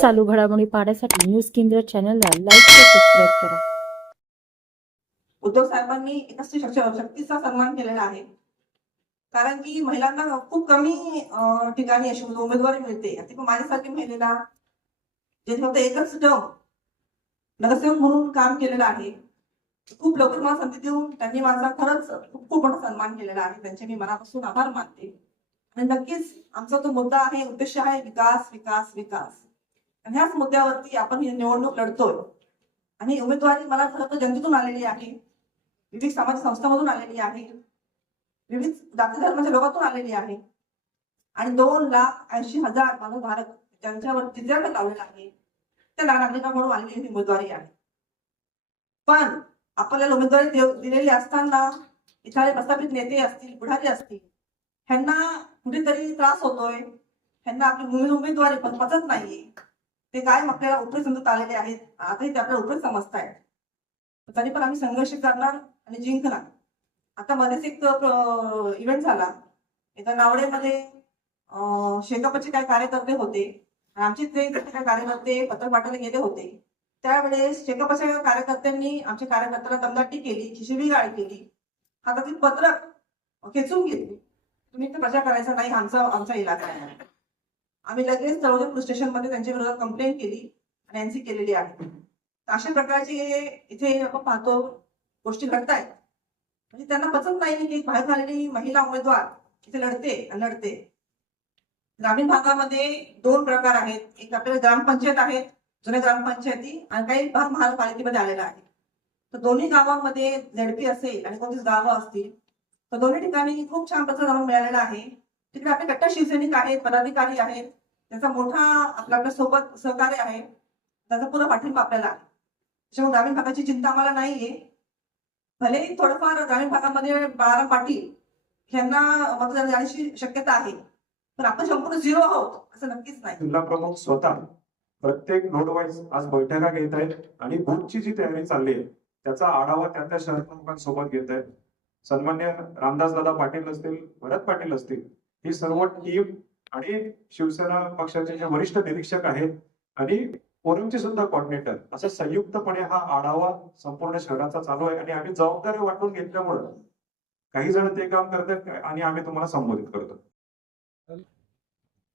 चालू घडामोडी पाहण्यासाठी न्यूज केंद्र चॅनलला लाईक व सबस्क्राईब करा. उद्धव साहेबांनी एका स्त्री शक्तीचा सन्मान केलेला आहे. कारण की महिलांना खूप कमी ठिकाणी अशी उमेदवारी मिळते. ती पण माझ्यासारखी महिलेला जे फक्त एकच टर्म नगरसेवक म्हणून काम केलेलं आहे. खूप लवकर मला संधी देऊन त्यांनी माझा खरंच खूप खूप मोठा सन्मान केलेला आहे. त्यांचे मी मनापासून आभार मानते. आणि नक्कीच आमचा तो मुद्दा आहे, उद्देश आहे विकास विकास विकास. आणि ह्याच मुद्द्यावरती आपण ही निवडणूक लढतोय. आणि उमेदवारी मला खरं तर जनतेतून आलेली आहे, विविध सामाजिक संस्थांमधून आलेली आहे, विविध जाती धर्माच्या लोकांतून आलेली आहे. आणि 2,80,000 माझा भारत ज्यांच्यावर दिव्यांग लावलेला आहे त्या नागरिकांकडून आलेली ही उमेदवारी आहे. पण आपल्याला उमेदवारी दिलेली असताना इथले प्रस्थापित नेते असतील, पुढारी असतील, ह्यांना कुठेतरी त्रास होतोय, ह्यांना आपली उमेदवारी पचत नाहीये. ते कायम आपल्याला उपरी समजत आलेले आहेत. आताही ते आपल्याला उपरी समजतायत. तरी पण आम्ही संघर्ष करणार आणि जिंकणार. आता मध्येच एक इव्हेंट झाला. एका नावडेमध्ये शेकापचे काही कार्यकर्ते होते आणि आमचे ते काही कार्यकर्ते पत्रक वाटायला गेले होते. त्यावेळेस शेकापच्या कार्यकर्त्यांनी आमच्या कार्यकर्त्याला दमदाटी केली, शिवीगाळ केली, हातातील पत्रक खेचून घेतली. तुम्ही तर प्रचार करायचा नाही, आमचा इलाका आहे. आम्ही लगेच तळोजा पोलीस स्टेशनमध्ये त्यांच्या विरोधात कंप्लेंट केली आणि एनसी केलेली आहे. अशा प्रकारचे इथे आपण पाहतो गोष्टी घडतायत. म्हणजे त्यांना पचत नाही की बाहेर झालेली महिला उमेदवार इथे लढते. ग्रामीण भागामध्ये 2 प्रकार आहेत. एक आपल्याला ग्रामपंचायत आहेत, जुन्या ग्रामपंचायती, आणि काही भाग महानगरपालिकेमध्ये आलेला आहे. तर दोन्ही गावांमध्ये झेडपी असेल आणि कोणतीच गावं असतील तर दोन्ही ठिकाणी खूप छान प्रचार मिळालेला आहे. तिकडे आपले कट्टर शिवसैनिक आहेत, पदाधिकारी आहेत, त्याचा मोठा आपल्या सोबत सहकार्य आहे, त्याचा पुरा पाठिंबा आपल्याला आहे. त्याच्यामुळे ग्रामीण भागाची चिंता आम्हाला नाहीये. भले थोडंफार ग्रामीण भागामध्ये बाळाराम पाटील यांना मतदान जाण्याची शक्यता आहे, पण आपण संपूर्ण 0 आहोत असं नक्कीच नाही. जिल्हा प्रमुख स्वतः प्रत्येक नोड वाईज आज बैठका घेत आहेत आणि बूथची जी तयारी चालली आहे त्याचा आढावा त्या शहर प्रमुखांसोबत घेत आहेत. सन्मान्य रामदास दादा पाटील असतील, भरत पाटील असतील, ही सर्व टीम आणि शिवसेना पक्षाचे जे वरिष्ठ निरीक्षक आहेत आणि फोरमचे सुद्धा कॉर्डिनेटर असं संयुक्तपणे हा आढावा संपूर्ण शहराचा चालू आहे. आणि आम्ही जबाबदारी वाटून घेतल्यामुळे काही जण ते काम करतात आणि आम्ही तुम्हाला संबोधित करतो.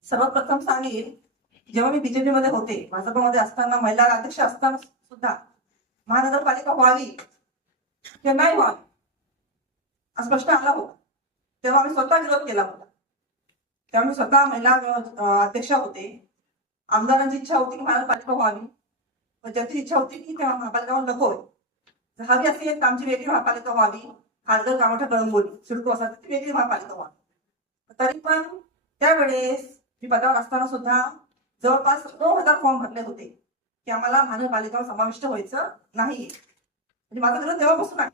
सर्वप्रथम सांगेल, जेव्हा मी बीजेपी मध्ये होते, भाजपमध्ये असताना, महिला अध्यक्ष असताना सुद्धा महानगरपालिका व्हावी किंवा नाही व्हावी असा प्रश्न आला होता. तेव्हा आम्ही स्वतः विरोध केला होता. तेव्हा मी स्वतः महिला अध्यक्ष होते. आमदारांची इच्छा होती की महानगरपालिका व्हावी, पण ज्यांची इच्छा होती की तेव्हा महापालिका नकोय, हवी अशी एक आमची वेगळी महापालिका व्हावी. खासदार कामाठा कळंबोली सिडको असा ती वेगळी महापालिका व्हावी. तरी पण त्यावेळेस मी पदावर असताना सुद्धा जवळपास 2,000 फॉर्म भरले होते की आम्हाला महानगरपालिकेवर समाविष्ट व्हायचं नाही. म्हणजे माझा विरोध तेव्हापासून आहे.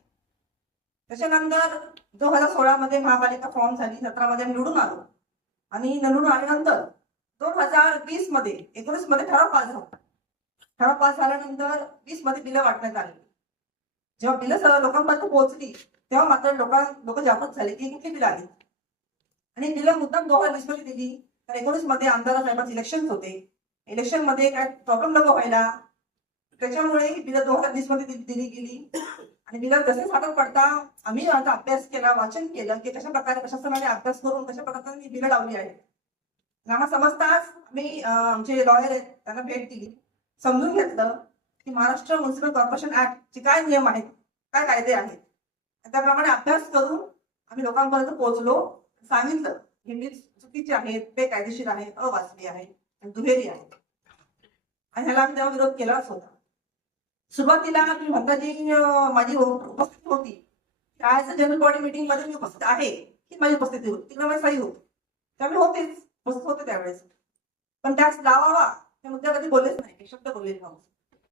त्याच्यानंतर 2016 मध्ये महापालिका फॉर्म झाली, 17 मध्ये निवडून आलो. आणि निवडून आल्यानंतर 2020 मध्ये 19 मध्ये ठराव पास झाला. ठराव पास झाल्यानंतर 20 मध्ये बिलं वाटण्यात आली. जेव्हा बिलं लोकांपर्यंत पोहोचली तेव्हा मात्र लोक जागृत झाले की कुठली बिलं आली. आणि बिलं मुद्दाम 2020 मध्ये दिली. तर 19 मध्ये आमदार साहेबांचे इलेक्शन होते. इलेक्शन मध्ये काय प्रॉब्लेम नको व्हायला, त्याच्यामुळे ही बिलं 2020 मध्ये दिली गेली. आणि बिलं कसे सादर पडता आम्ही आता अभ्यास केला, वाचन केलं की कशा प्रकारे प्रशासनाने अभ्यास करून कशा प्रकारे बिलं लावली आहेत. आम्हाला समजताच आम्ही आमचे लॉयर आहेत त्यांना भेट दिली, समजून घेतलं की महाराष्ट्र म्युनिसिपल कॉर्पोरेशन ऍक्टचे काय नियम आहेत, काय कायदे आहेत. त्याप्रमाणे अभ्यास करून आम्ही लोकांपर्यंत पोहोचलो. सांगितलं हे बिल चुकीचे आहेत, बेकायदेशीर आहेत, अवाजवी आहेत आणि दुहेरी आहेत. आणि ह्याला आम्ही तेव्हा विरोध केलाच होता. सुरुवातीला तुम्ही म्हणता जी माझी उपस्थिती होती, आज जनरल बॉडी मीटिंग मध्ये मी उपस्थित आहे ही माझी उपस्थिती होती, तिकडे माझी सही होती, त्यामुळे होतेच उपस्थित होते त्यावेळेस. पण टॅक्स लावावा त्या मुद्द्यावर कधी बोललेच नाही, शब्द बोललेले नव्हते.